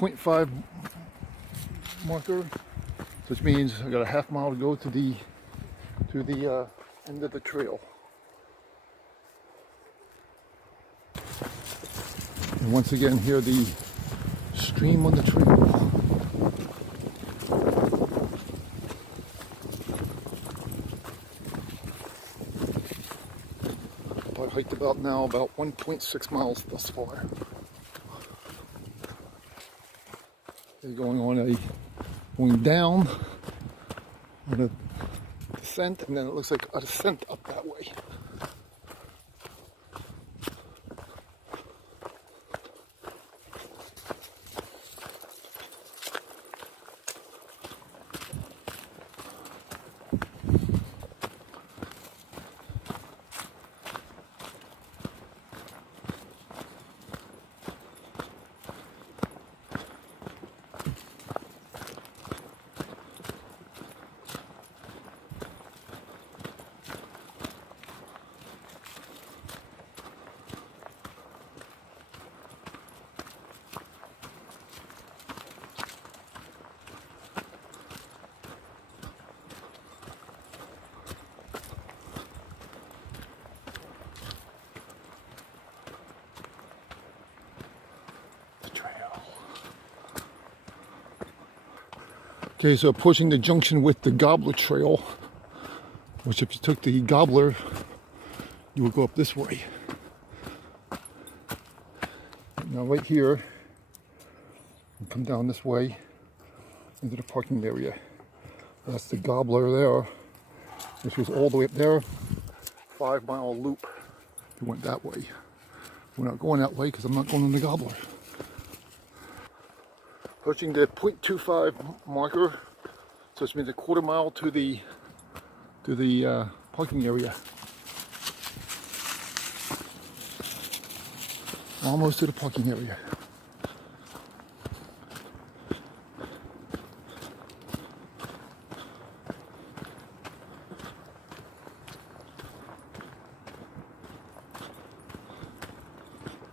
0.5 marker, which means I got a half mile to go to the end of the trail. And once again, hear the stream on the trail. I hiked about 1.6 miles thus far. They're going down on a descent, and then it looks like a descent up that way. Okay, so approaching the junction with the Gobbler Trail, which if you took the Gobbler, you would go up this way. Now right here, you come down this way into the parking area. That's the Gobbler there. This was all the way up there, 5-mile loop. If you went that way. We're not going that way because I'm not going on the Gobbler. Approaching the 0.25 marker, so it's been a quarter mile to the parking area. Almost to the parking area.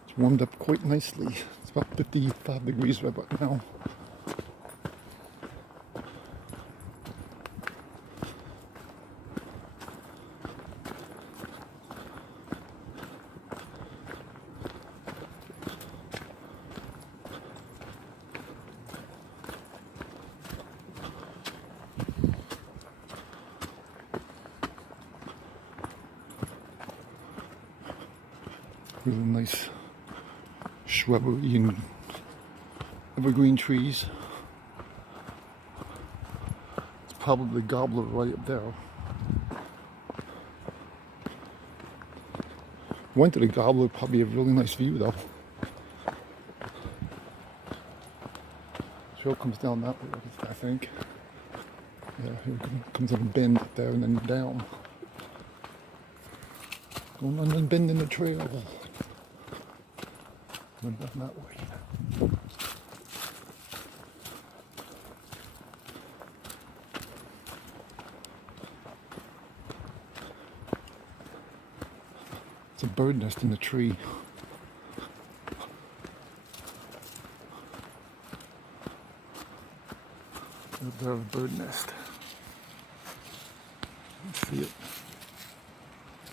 It's warmed up quite nicely. It's about 55 degrees right about now. Really nice shrubbery and evergreen trees. It's probably Gobbler right up there. Went to the Gobbler, probably a really nice view though. Trail comes down that way, I think. Yeah, here it comes in a bend up there and then down. Going on and bend in the trail. Going down that way. It's a bird nest in the tree. There's a bird nest. Let's see it.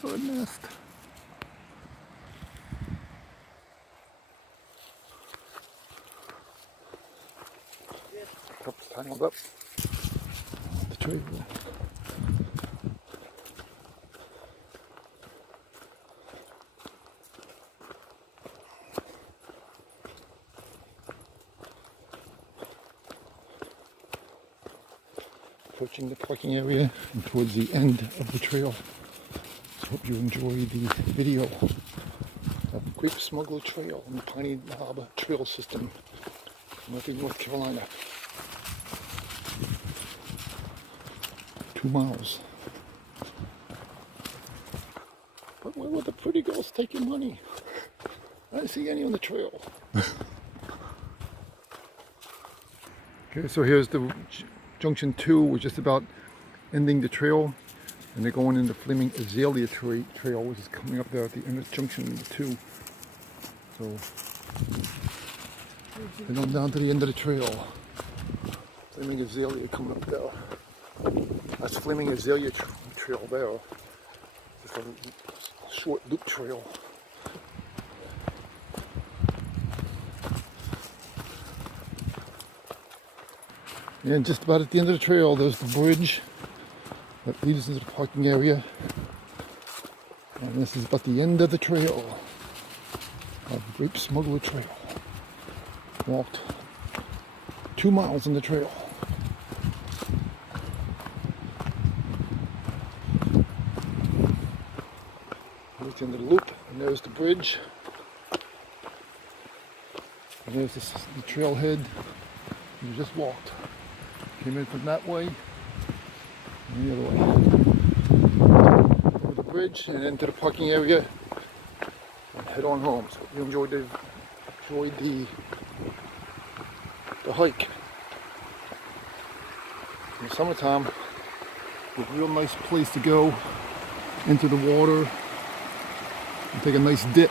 Bird nest. Tangled up the tree. Approaching the parking area and towards the end of the trail. So hope you enjoy the video of Grape Smuggler Trail and the Piney Trail System in North Carolina. 2 miles. But where were the pretty girls taking money? I didn't see any on the trail. Okay, so here's the junction 2. We're just about ending the trail, and they're going into Flaming Azalea Trail, which is coming up there at the end of junction 2. So And on down to the end of the trail. Flaming Azalea coming up there. That's Flaming Azalea trail there. Just a short loop trail. And just about at the end of the trail, there's the bridge that leads into the parking area. And this is about the end of the trail of Grape Smuggler Trail. Walked 2 miles on the trail. Here's the end of the loop, and there's the bridge. And there's the trailhead you just walked. Came in from that way, and the other way. Over the bridge and into the parking area, and head on home. So if you enjoyed the hike. In the summertime, it's a real nice place to go into the water and take a nice dip.